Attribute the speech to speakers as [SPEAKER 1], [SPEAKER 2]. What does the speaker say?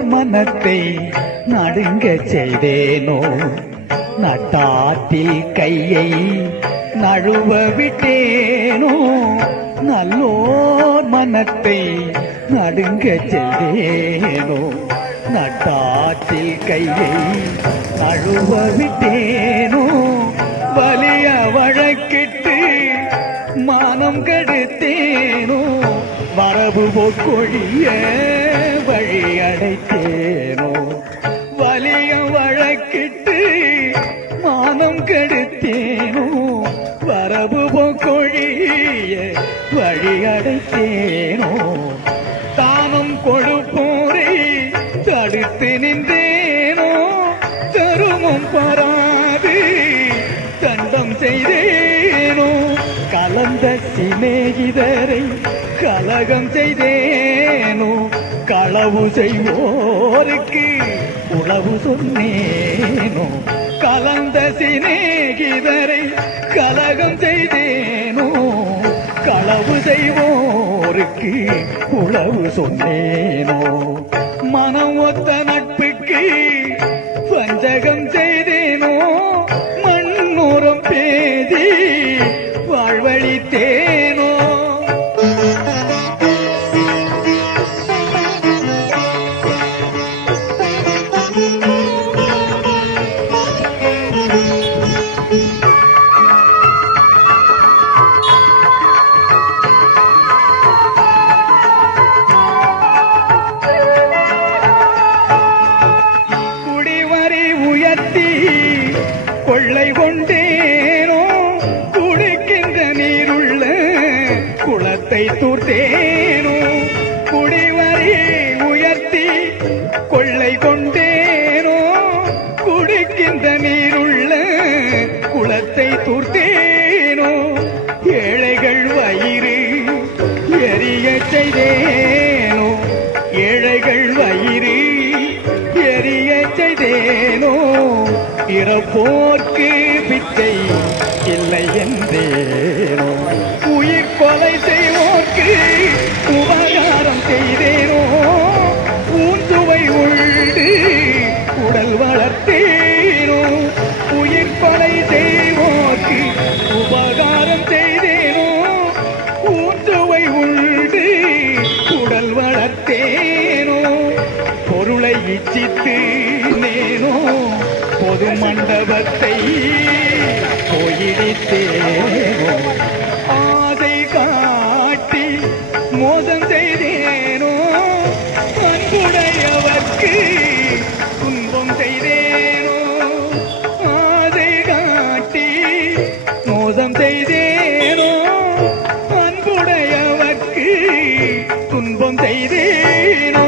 [SPEAKER 1] மனத்தை நடுங்க செய்தேனோ? நட்டாற்றில் கையை நழுவ விட்டேனோ? நல்லோர் மனத்தை நடுங்க செய்தேனோ? நட்டாற்றில் கையை நழுவ விட்டேனோ? வலிய வழக்கிட்டு மானம் கெடுத்தேனோ? மரபு பொக்கொழிய அடைத்தேனோ? வலிய வழக்கிட்டு மானம் கெடுத்தேனோ? வரபு பொக்கொழிய வழி அடைத்தேனோ? தானும் கொடுப்போரை தடுத்து நின்றேனோ? தருமம் பராது தண்டம் செய்தேனோ? கலந்த சிநேகிதரை கலகம் செய்தேனோ? களவு செய்வோருக்கு உளவு சொன்னேனோ. கலந்த சிநேகிதரை கலகம் செய்தேனோ. களவு செய்வோருக்கு உளவு சொன்னேனோ. மனம் ஒத்த நட்புக்கு குடிவரி குடிக்கின்ற நீருள்ள குளத்தை தூர்த்தேன். வயிறு எரிய செய்தேனோ? இறப்போர்க்கு பிச்சை இல்லை என்றேனோ? உயிர் கொலை செய்வோர்க்கு உபகாரம் செய்தேனோ? பூஞ்சுவை உண்டு உடல் வளர்த்தேனோ? உயிர் கொலை செய்வோர்க்கு உபகாரம் செய்தேனோ? பூஞ்சுவை உண்டு உடல் வளர்த்தேன் பொருளை நேனோ பொது மண்டபத்தை போயிடித்தேனோ. ஆதை காட்டி மோதம் செய்தேனோ. அன்புடையவர்க்கு துன்பம் செய்தேனோ. ஆதை காட்டி மோதம் செய்தேனோ. அன்புடையவர்க்கு துன்பம் செய்தேனோ.